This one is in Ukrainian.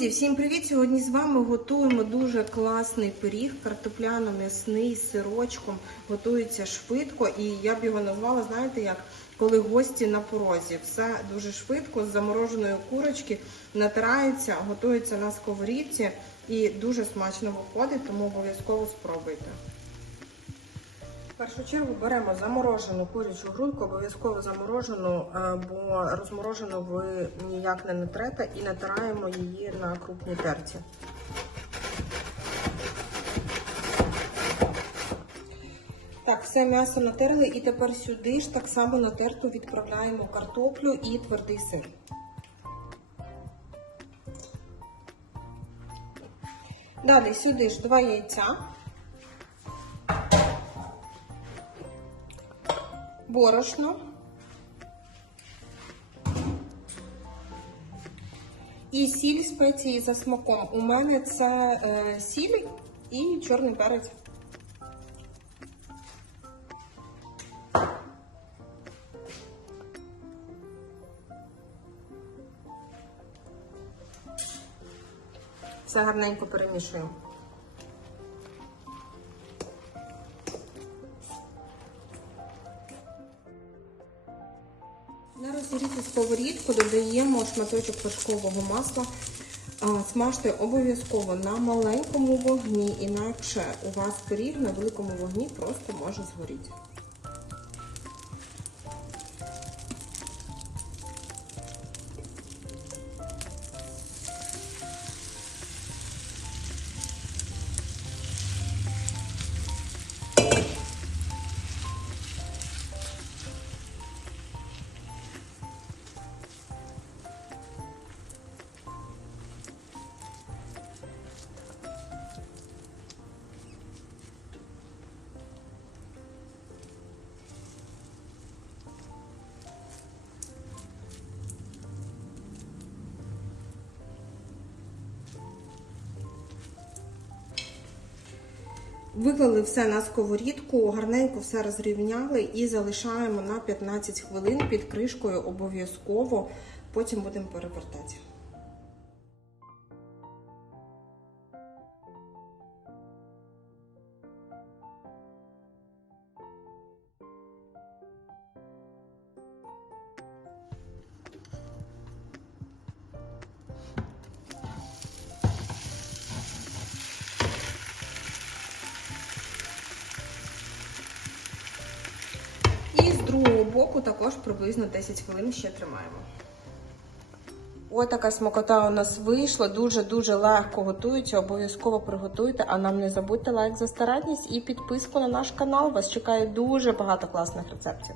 Друзі, всім привіт! Сьогодні з вами готуємо дуже класний пиріг, картопляно-м'ясний з сирочком. Готується швидко, і я б його назвала, знаєте як? Коли гості на порозі. Все дуже швидко, з замороженої курочки натирається, готується на сковорідці і дуже смачно виходить, тому обов'язково спробуйте. Першу чергу беремо заморожену курячу грудку, обов'язково заморожену, е, бо розморожену ви ніяк не натрете і натираємо її на крупній терці. Так, все м'ясо натерли і тепер сюди ж так само натерту відправляємо картоплю і твердий сир. Далі сюди ж два яйця. Борошно. І сіль спеції за смаком. У мене це е, сіль і чорний перець. Все гарненько перемішуємо. На розігріту сковорідку додаємо шматочок пашкового масла. Смажте обов'язково на маленькому вогні, інакше у вас пиріг на великому вогні просто може згоріти. Виклали все на сковорідку, гарненько все розрівняли і залишаємо на 15 хвилин під кришкою обов'язково. Потім будемо перевертати. І з другого боку також приблизно 10 хвилин ще тримаємо. Ось така смакота у нас вийшла. Дуже-дуже легко готується. Обов'язково приготуйте. А нам не забудьте лайк за старанність і підписку на наш канал. Вас чекає дуже багато класних рецептів.